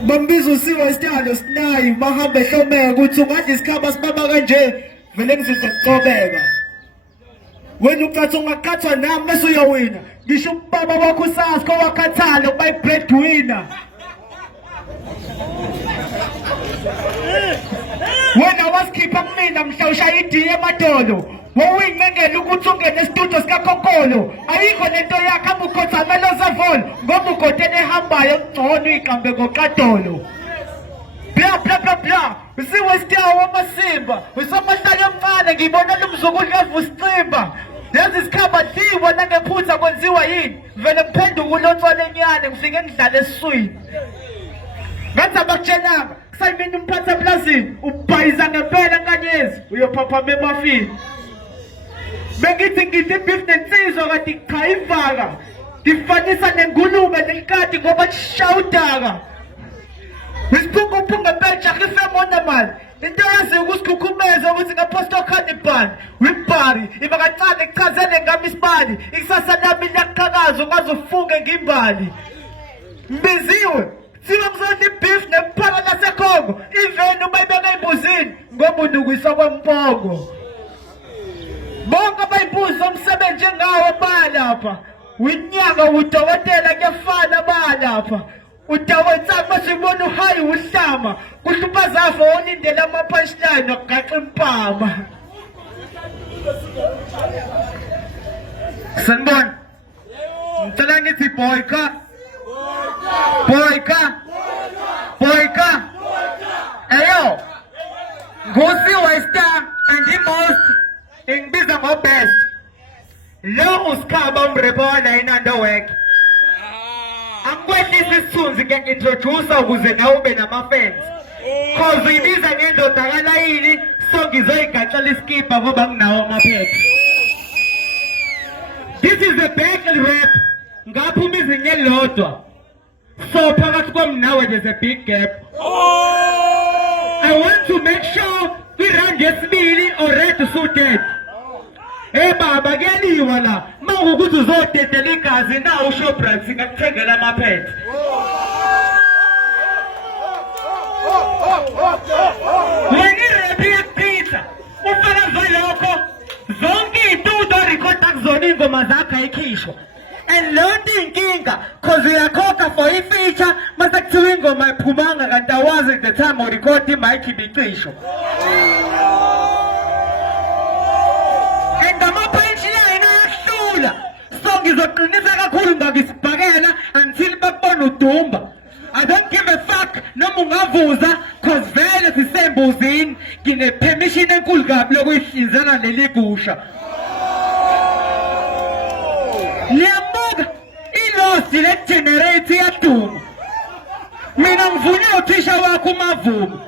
Bambiza usiwa isitalo sinayi mahambe hlomeka ukuthi ungathi isikhaba sibaba kanje vele ngizizwa kucobeka. Wena ucathi ungaqathwa nami bese uyawina. Ngisho ubaba wakho usazi ko wakhathala ukuba i-breadwinner. Wena wasikhipha kumina mhla ushaya idiye emadolo. Wawuyingengela ukuthi ungene estudio sikakokolo. Ayikho lento yakho abukhothamelo zavolo ngoba ugodene ehambayo ngcono iqambe ngoqadolo. Bla bla bla bla. Usiwe sitawo wamasimba. Usamahlala emncane ngibona lumzukulu evusicimba. Lezi sikhaba thiwa nangephutha kwenziwa yini? Vele ngiphenduka ulotswane enyane ngifike ngidlale esiswini. Ngathi abakutshelanga kusayimini umphatha plazini ubhayiza ngempela nkanyezi uyophaphama emafini. Bengithi ngithi beef nensizwa kati cha ivaka. Ndifanisa nengulube nenkati ngoba tshawudaka. Isiphunguphunga bentsha kifemona mali. Into yaziyo ukusikhukhumeza ukuthi ngaphosta cannibal. Wibhari ibakancane kuchazele ngami isibali. Ikusasa lami liyaqhakaza ungazofunge ngimbali. Mbiziwe siba mzonke beef nephaka lasekhongo. Iveni ubayibeka embuzini ngoba unukisa kwempongo. Bonke abayimbuzi omsebenzi njengawe balapha. Winyanga udokotela kuyafana balapha. Udawetsaku masibona uhayi uhlama. Kuhluphazafa onindela ama-punchline nokugaxa impama. Sanibona. Ngicela ngithi boyka. Boyka. Boyka. Eyo. Ngusiwe Star and ingibiza ngo-best. Lo usikhaba umrebona inando wekhe. Angikwehlisa isithunzi ngiyaku-introduce ukuze nawe ube nama-fans. Cause uyibiza ngendodakala yini so ngizoyigaxela iskipha ngoba nginawo amaphepha. This is a battle rap. Ngaphuma izinye elilodwa. So phakathi kwami nawe there's a big gap. I want to make sure kwi-round yesibili already suited. Hey baba kuyaliwa la. Mawukuthi uzodedela igazi na uShoprite singakuthengela amaphepha. Wena irap yekupitha. Ufaka zalokho zonke iy'tudo recorda kuzona iy'ngoma zakho ayikhishwa. And lonto inkinga cause uyakhokha for i-feature mase kuthiwa ingoma ayiphumanga kanti awazi at the time urecord imic ibicishwa. So ngizoqinisa kakhulu ngakisibhakela until babona udumba. I don't give a fuck noma ungavuza cause vele sisembuzini ngine-permission enkulu kabi lokuyihlinzana leli gusha. Niyabuka ilosi le-generate iyaduma. Mina ngivune uthisha wakho uMavumo.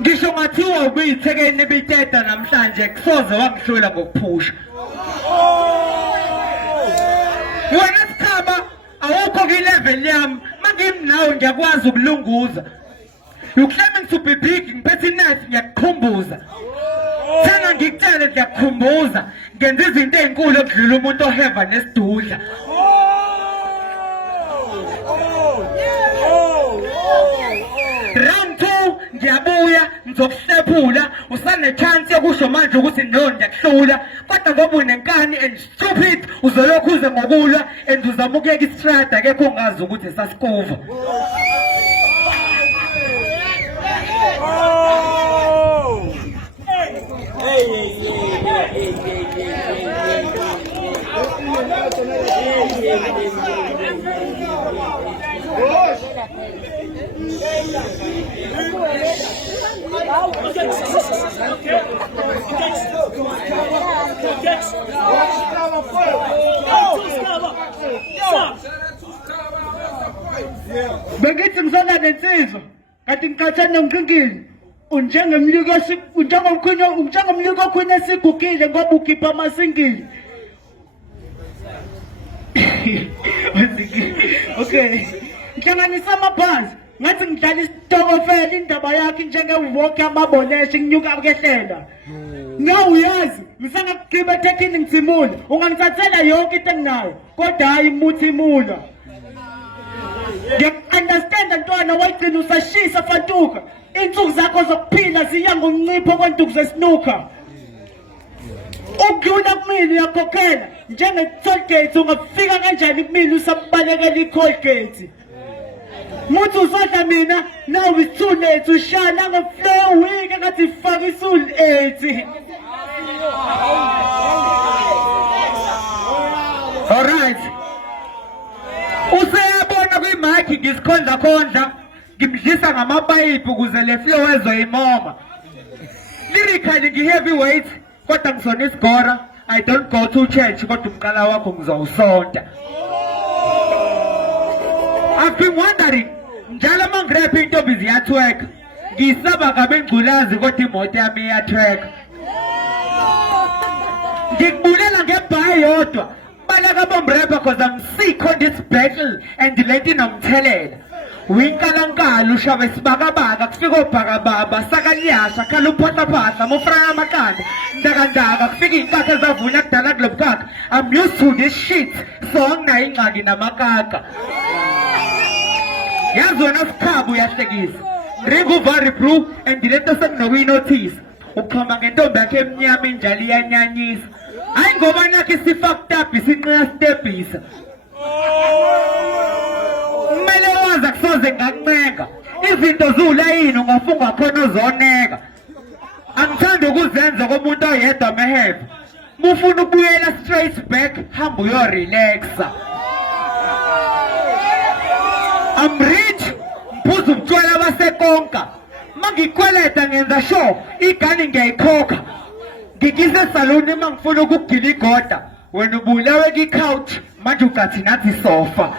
Ngisho ngathiwa ubuyithekeni ebiteta namhlanje kusoze wangihlula ngokuphusha. Wena sikhaba awukho kwi-level yami mangimi nawe ngiyakwazi ukulunguza. You claiming to be big ngiphethe inathi ngiyakukhumbuza. Thena ngikutshele ngiyakukhumbuza ngenza izinto ey'nkulu okudlula umuntu oheva nesidudla. Round 2 ngiyabuya ngizokuhlephula usanechance yokusho manje ukuthi no ngiyakuhlula kodwa ngoba unenkani and stupid uzolokhu uze ngokulwa and uzama ukuyeka istrada kekho ongazi ukuthi sasikuva. Bengithi ngizona nensizwa kanti ngikhathana nonkinkini unjengomlilo okhwini esigugile ngoba ukhipha amasingili. Okay, ngihlanganisa amabhazi ngathi ngidlala isitokofela indaba yakhe njengewalk yamabonesha nginyuka kehlela. No uyazi ngisangakugqiba ethethini ngithimula ungangithathela yonke into enginayo kodwa hayi imuthi imula. understanda ntwana wayigcina usashisa fantuka insuku zakho zokuphila ziya ngoncipho kwentuku zesinuka ukudlula kumina uyakhokhela njenge-tollgate ungafika kanjani kumina usabalekela i-colgate muthi uzodla mina now it's too late ushaya nange-flow week engathi ifake isul 8 alright useyabona kwimakhi ngisikhondla ngimdlisa ngamapayipi ukuze le flow ezoyimoma lyrically ngi-heavyweight kodwa ngizona isigora I don't go to church kodwa umqala wakho ngizowusonta I've been wondering njalo uma ngirapha intombi ziyatwerk ngisaba kabe ngculazi kodwa imoto yami iyatrack ngikubulela ngebhayi yodwa balaka bomrapper cause I'm sick on this battle and lento inomthelela winkalankala ushaba isibakabaka kufika obhakababa sakanyasha khala uphahlaphahla mufraya amakanda ndakandaka kufika iy'nkakha zavunya kudala kulobukaka I'm used to this shit so anginayo ingxaki namakaka yazi wena sikhabu uyahlekisa ring uvari bru and lento sekunokuyinothisa uxhoma ngentombi yakhe emnyama injalo iyanyanyisa hayi ngoba nakho isifucked up isinqeya stebhisa kumele wazi akusoze ngakuncenga izinto ziwulayini ungafunga khona uzoneka angithanda ukuzenza komuntu oyedwa meheva mufuna ukubuyela straight back hamba uyorelaxa I'm rich mphuza ubutshwala basekonka mangikweleta ngenza sure igani ngiyayikhokha ngikise esaluni uma ngifuna ukugila igoda wena ubulawe ki-couch manje ugathi nathi sofa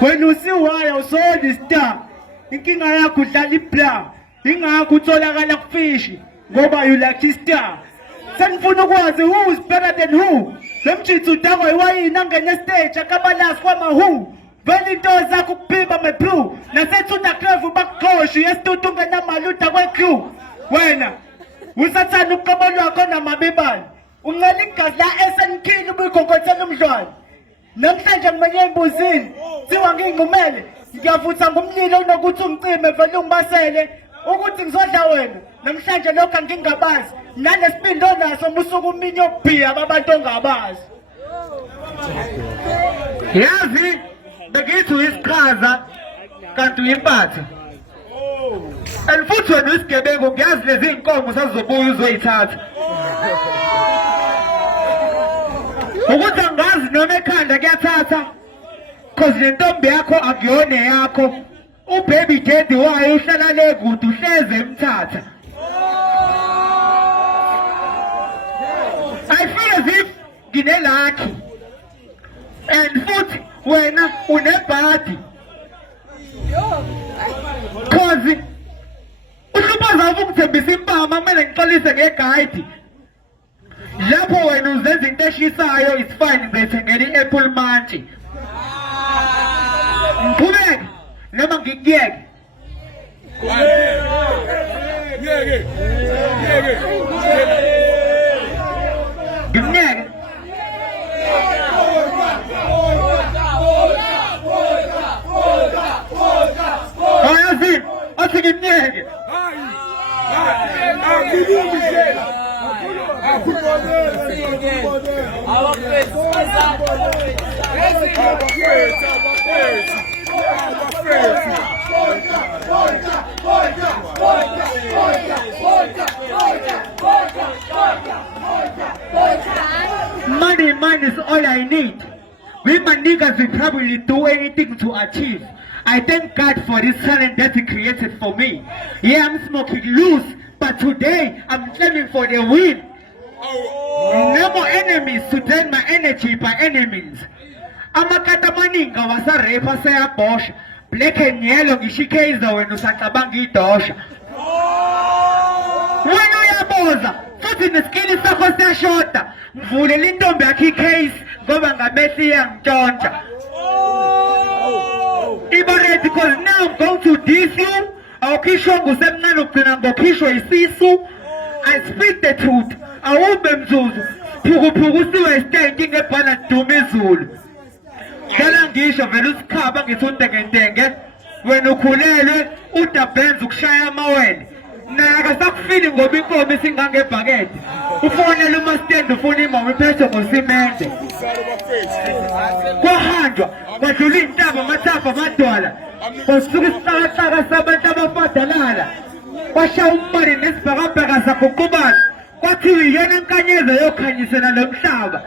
When you see why I saw this star, inkinga yakho udlala ibla, ingakho utholakala kufishi ngoba you like this star. Sanifuna ukwazi who is better than who. Lemjitsi udakwa iwayini angene stage akabalasi kwama who. Vele into zakho ukuphimba meblu, nasethuda clever bakukhoshi yesitutu ungenamali udakwe crew. Wena usathanda ukuqabala wakho namabibani. Uncela igazi la SNK ubuyikhonkotela umdlwane. Namhlanje ngimenye embuzini thiwa ngingqumele ngiyavutha ngumlilo unokuthi ungicime vele ungibasele ukuthi ngizodla wena namhlanje lokho angingabazi nanesiphindo naso musuku uminye okubhiya abantu ongabazi yazi bekithi uyisiqhaza kanti uyimpathe and futhi wena uyisigebengu ngiyazi lezi iy'nkomo sazizobuya uzoyithatha ukuthi angazi noma ekhanda kuyathatha cause le ntombi yakho akuyona yakho ubaby daddy wayo uhlala le kude uhleze emthatha I feel as if nginelakhi and futhi wena unebhadi cause uhlubaza ukungithembisa impama kumele ngixolise ngeguide lapho wena uzenza into eshisayo is fine ngithengela i-apple mantshi ngiqhubeke noma ngikuyeke ngimnyeke ayazini athi ngimnyeke Money is all I need. We my niggas will probably do anything to achieve. I thank God for this talent that He created for me. Yeah, I'm smoking loose, but today I'm claiming for the win. No more enemies to drain my energy by enemies. Amakata maninga wasarepa sayabosha. Black and yellow ngishikeza wena usacabanga idosha. Wena uyaboza futhi neskili sakho siyashota. Mvulela intombi yakhe icase ngoba ngamehli iyangitshontsha. Ibareti because now I'm going to diss you. Awukhishwa ngusemncane ugcina ngokhishwa isisu. I speak the truth. Awube mzuzu. Phukuphukusiwe istenki ngebhala duma izulu. Dala ngisho vele usikhaba ngithi untengentenge. Wena ukhulelwe udabenza ukushaya amawele. Naye sakufili ngoba inkomo isingangebhakede. Ufonela uMastand ufuna imama iphethwe ngosimende. Kwahanjwa kwadlula intaba amathafa amadwala. Kwasuka isihlakahla sabantu abafadalala. Kwashaya umbani nesibhakabhaka saguqubala. Kwathiwa iyona inkanyezi yokhanyisela lo mhlaba.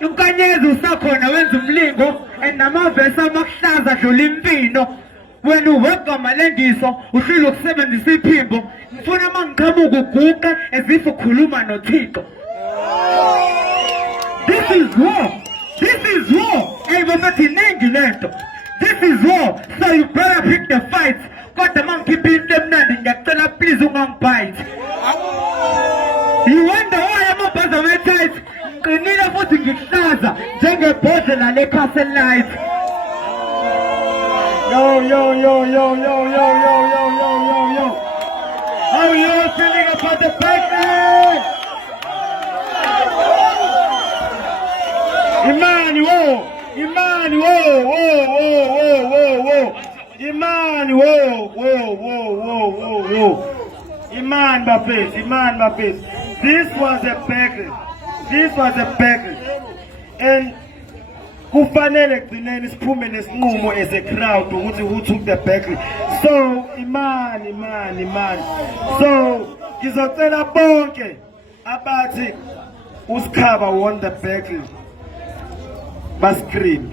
Inkanyezi usakhona wenza umlingo namavesi amakuhlaza adlula impino. Wena uwegama lendiso uhlile ukusebenzisa iphimbo. Ngifuna mangiqhamuka uguqe ezifa ukhuluma noThixo. This is war. This is war. Hey, bafathi iningi lento. This is war. So you better pick the fight. Kodwa mangikhipha into emnandi ngiyacela please ungangibite. You wonder why amabhaza wetight. Qinile futhi ngikuhlaza njengebhodlela leCastle Light. Yo, yo, yo, yo, yo, yo, yo, yo, yo, yo, yo. How are you feeling about the pregnant? Emmanuel, Emmanuel, whoa, whoa, whoa, whoa, whoa. Emmanuel, whoa, whoa, whoa, whoa, whoa. Iman Bapes. This was a pregnant. This was a pregnant. And kufanele kugcineni siphume nesinqumo as a crowd ukuthi who took the bakery. So Iman. So ngizocela bonke abathi uSikhaba won the bakery bascream.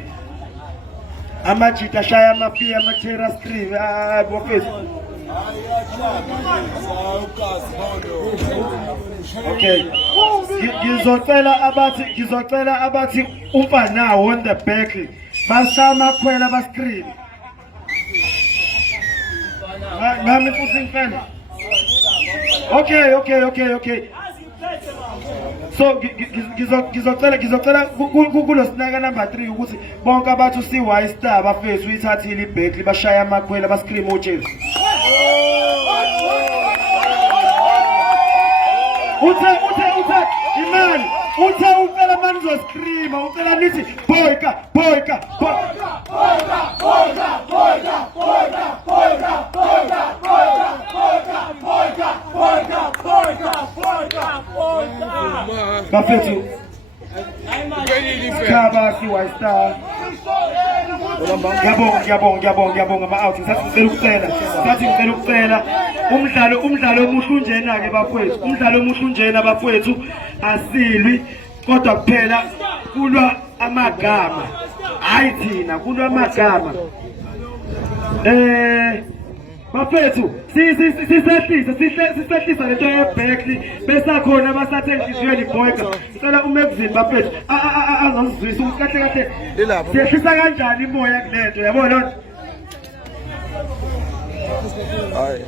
Amajita shaya amapiya amachera scream. Bofethu. Okay. Ngizocela abathi umfana won the bakery. Basama khwela bascreen. Ngami futhi mfana. Okay. So ngizocela kulo sinaka number 3 ukuthi bonke abathi uCY Star bafethu uyithathile ibakery bashaya amakhwela bascream uJesu. Uthe Imani uthe ucela manje uzoscreama ucela nithi boyka. Bafethu Khaba CY Star. Ngiyabonga ama-out. Sathi ngicela ukucela umdlalo omuhle unjena ke bafowethu. Umdlalo omuhle unjena bafowethu asilwi kodwa kuphela kulwa amagama. Hayi thina kulwa amagama. Bafethu sisehlisa lento yebakery besakhona basathe enhliziyweni boyka. Sicela uMagazine bafethu azozizwisa ukuthi kahle siyehlisa kanjani imoya kulento yabona. Hayi